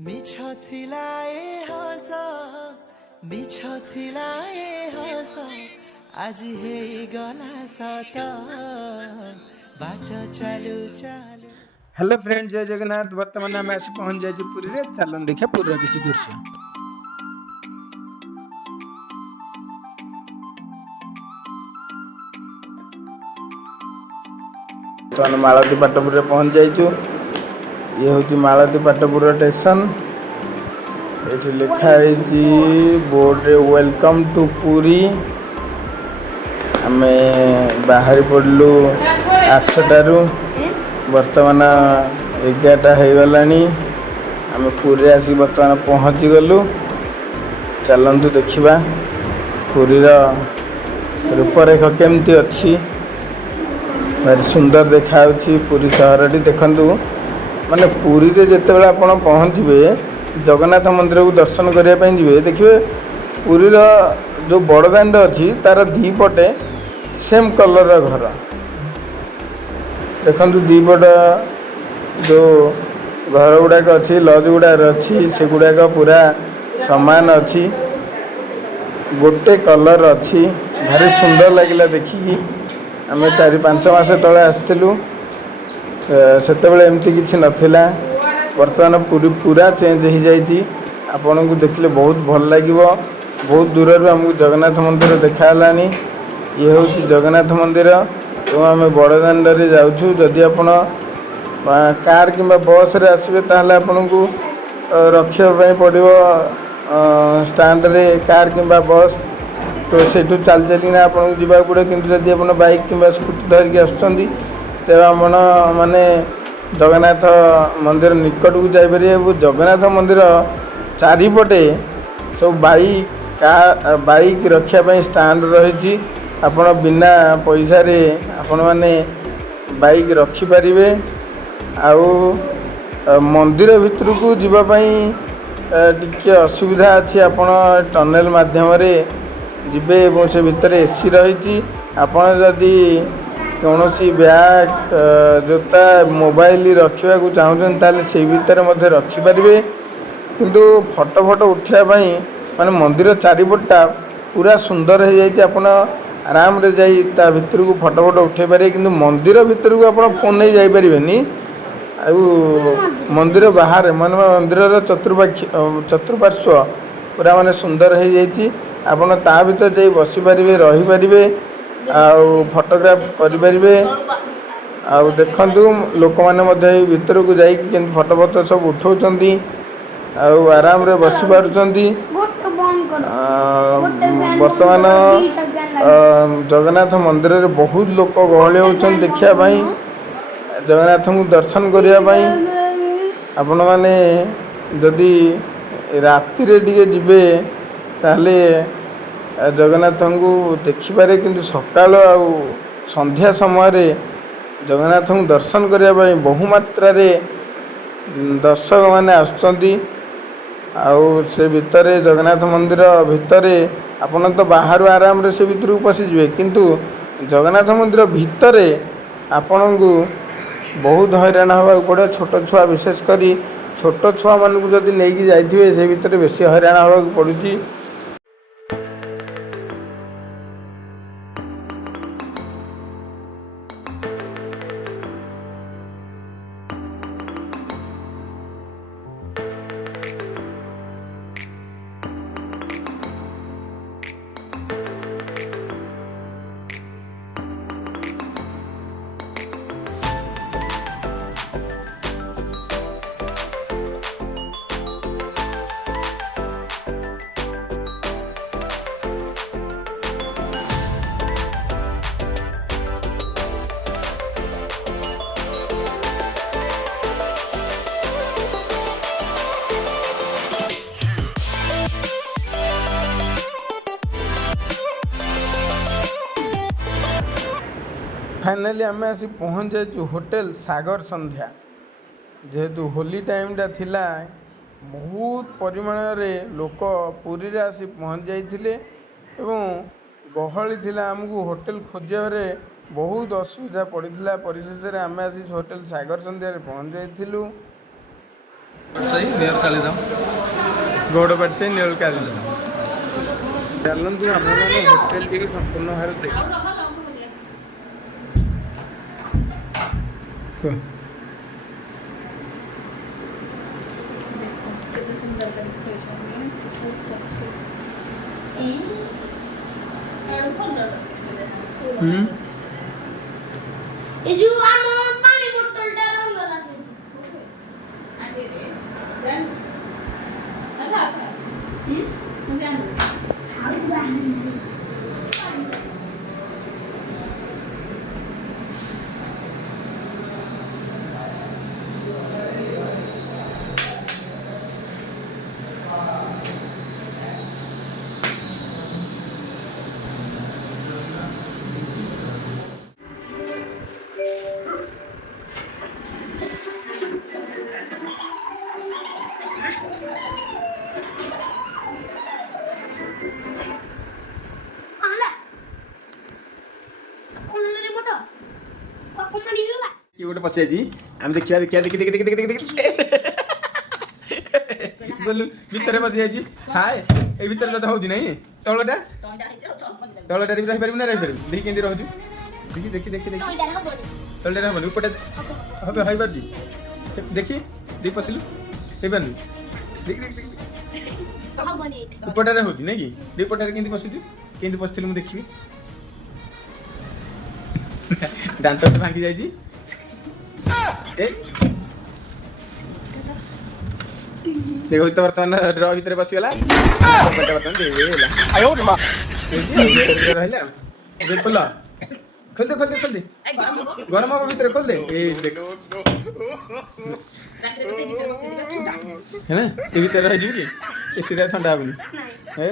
मिछ थिला ए हस मिछ थिला ए हस आज हे गला सत बाट चालू चालू। हेलो फ्रेंड, जय जगन्नाथ। वर्तमान आम आसी पहुंच जाइए पुरी रे। चलन देखिए पुरी किसी दृश्य। तो मालती पाटपुर पहुंच जाइए। ये हूँ मालती पाटपुर स्टेशन। ये लिखाई बोर्ड रे वेलकम टू पुरी। आम बाहरी पड़लु 8टारू बर्तमान 11टा हो गला। आम पुरी आसिक बर्तमान पहुँची गलु। चलतु देखा पुरीर रूपरेख केमती अच्छी। भारी सुंदर देखा पुरी सहर टी देखु। माने पुरी रे जिते बड़े आप पहुँचे जगन्नाथ मंदिर को दर्शन करने जी देखिए पुरीर जो बड़दाण्ड अच्छी तार दीपटे सेम कलर घर देखु। दीपट जो घर गुड़ाक अच्छी लज गुड़ाक अच्छी से गुड़ाक पूरा सामान अच्छी गोटे कलर अच्छी। भारी सुंदर लगिला देखिकी। आम 4-5 मास तले आसलु सेते एमती किसी नथिला। वर्तमान पूरी पूरा चेंज हो जाइए। आपण को देखले बहुत भल लगे। बहुत दूर आमको जगन्नाथ मंदिर देखाला। ये हूँ जगन्नाथ मंदिर एवं आम बड़दाण्ड रे जाऊँ। जदि आप कार कि बस रे आसबे ताहले आपन को रखापी पड़ो स्टैंड रे कार कि बस। तो सेठू चल चलना आपको जवाब पड़े। कि जब आप बाइक कि स्कूटी धरिकी आसुँच तेज आप माने जगन्नाथ मंदिर निकट को जापर। जगन्नाथ मंदिर चारिपटे सब बाइक रखापी स्टैंड रही। आपण बिना पैसा रे आपण मैंने बाइक रखिपारे। आउ मंदिर भितर को जीवाई टिके असुविधा अच्छी। आपण टनेल माध्यम जीवे से भितर एसी रही। आपण जदि कौन बैग जोता मोबाइल रखा चाहते से भितर रखिपारे। किंतु फोटो उठाई माने मंदिर चारिपटा पूरा सुंदर हो जाए। आप आराम रे जाई ता भितर को फोटो उठे पारे। किंतु मंदिर भितर को आप फोन नहीं जापरेनि। मंदिर बाहर मान मंदिर चतुर्पार्श्व पूरा माने सुंदर हो जाए। आपड़ ता भर जा बसीपारे रहीपारे फोटोग्राफ करें। आउ देखु लोक मैंने भितर को जाकि फोटो सब उठाऊँ आराम रे बसी पारुचंदी। वर्तमान जगन्नाथ मंदिर रे बहुत लोक गहली होउछन देखिया जगन्नाथ को दर्शन करने। आपण मैंने जदि राति रे टिके जिबे ताले जगन्नाथ को देखिपारे। किंतु सकाळ आ संध्या समय रे जगन्नाथ को दर्शन करने बहुमात्रा रे दर्शक माने आसुचंदी। आउ से भितर जगन्नाथ मंदिर भितर आपन तो बाहर आराम रे से भितर को पशिजे। किंतु जगन्नाथ मंदिर भितर आपण को बहुत हैरान होगा पड़े। छोट छुआ विशेषकर छोट छुआ मान को जदि नहीं जाइए से भितर बेसी हैरान होगा पड़ुची। फाइनाली आम आसी पहुँच जाइए होटेल सागर संध्या। जेहेतु होली टाइमटा थिला बहुत परिमाण रे लोक पुरी रे आसी पहुँच जाइए एवं गहली थिला। आमको होटेल खोजारे बहुत असुविधा पड़ता। परिशेष आम आसी होटेल सागर संध्या पहुँच जाइलु। सही नियर कालीधाम गौड़पट से न्यूल कालीधाम चलतु आम मैंने होटेल टी संपूर्ण भाव देखिए କେତେ ସୁନ୍ଦର କରିକି ଥୋଇଛନ୍ତି ସବୁ ବକ୍ସେସ୍ ଏ ଯୋଉ ଆମ ପାଣି ବୋତଲଟା ରହିଗଲା ସେଠି ଆଗରେ ଜାନ ଆକା ଆକା ମୁଁ ଜାଣିନି ଆଉ ବାହାରି କିଏ ଗୋଟେ ପଶିଯାଇଛି ଆମେ ଦେଖିବା ଦେଖିବା ଦେଖି ଦେଖି ଦେଖି ଦେଖି ଦେଖି ବୋଲୁ ଭିତରେ ପଶିଯାଇଛି ହାଏ ଏଇ ଭିତରେ ତ ହଉଛି ନାହିଁ ତଳଟା ତଳଟା ବି ରହିପାରିବୁ ନା ରହିପାରିବୁ ଦେଖି କେମିତି ରହୁଛୁ ଦେଖି ଦେଖି ଦେଖି ଦେଖି ତଳଟା ହବନି ଉପରଟା হবে ହେଇପାରୁଛି ଦେଖି ଦେଇ ପଶିଲୁ ହେଇପାରୁନି ଦେଖି ଦେଖି ଦେଖି ଉପରଟାରେ ହଉଛି ନାଇଁ କି ଦେଇ ଉପରଟାରେ କେମିତି ପଶିଛୁ କେମିତି ପଶିଥିଲୁ ମୁଁ ଦେଖିବି ଦାନ୍ତ ତ ଭାଙ୍ଗି ଯାଇଛି देखो तो बर्तमान ड्र भीतर बसीगला बर्तमान रहा खोल खोल दे खोल दे खोल दे गरम हम भीतर खोल दे देख है ना ये भीतर रह जी एसी ठंडा हबनी है